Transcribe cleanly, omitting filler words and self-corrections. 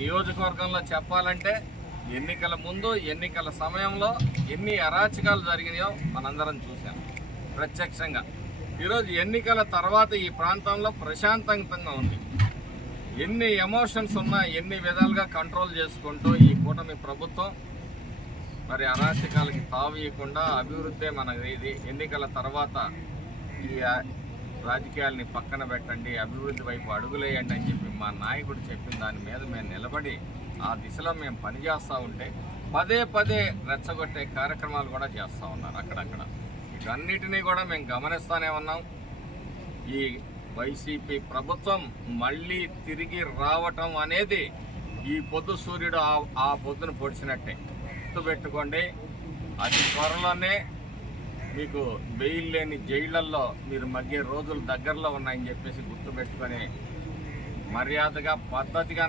నియోజకవర్గంలో చెప్పాలంటే ఎన్నికల ముందు ఎన్నికల సమయంలో ఎన్ని అరాచకాలు జరిగినాయో మనందరం చూసాం ప్రత్యక్షంగా. ఈరోజు ఎన్నికల తర్వాత ఈ ప్రాంతంలో ప్రశాంతంగా ఉంది. ఎన్ని ఎమోషన్స్ ఉన్నా ఎన్ని విధాలుగా కంట్రోల్ చేసుకుంటూ ఈ కూటమి ప్రభుత్వం మరి అరాచకాలకి తావీయకుండా అభివృద్ధి మనది. ఇది ఎన్నికల తర్వాత ఈ రాజకీయాల్ని పక్కన పెట్టండి, అభివృద్ధి వైపు అడుగులేయండి అని చెప్పి మా నాయకుడు చెప్పిన దాని మీద మేము నిలబడి ఆ దిశలో మేము పనిచేస్తూ ఉంటే పదే రెచ్చగొట్టే కార్యక్రమాలు కూడా చేస్తూ ఉన్నారు అక్కడక్కడ. ఇవన్నిటినీ కూడా మేము గమనిస్తూనే ఉన్నాం. ఈ వైసీపీ ప్రభుత్వం మళ్ళీ తిరిగి రావటం అనేది ఈ పొద్దు సూర్యుడు ఆ పొద్దును పొడిచినట్టే గుర్తుపెట్టుకోండి. అతి త్వరలోనే మీకు బెయిల్ లేని జైళ్లలో మీరు మగ్గే రోజులు దగ్గరలో ఉన్నాయని చెప్పేసి గుర్తుపెట్టుకొని మర్యాదగా పద్ధతిగా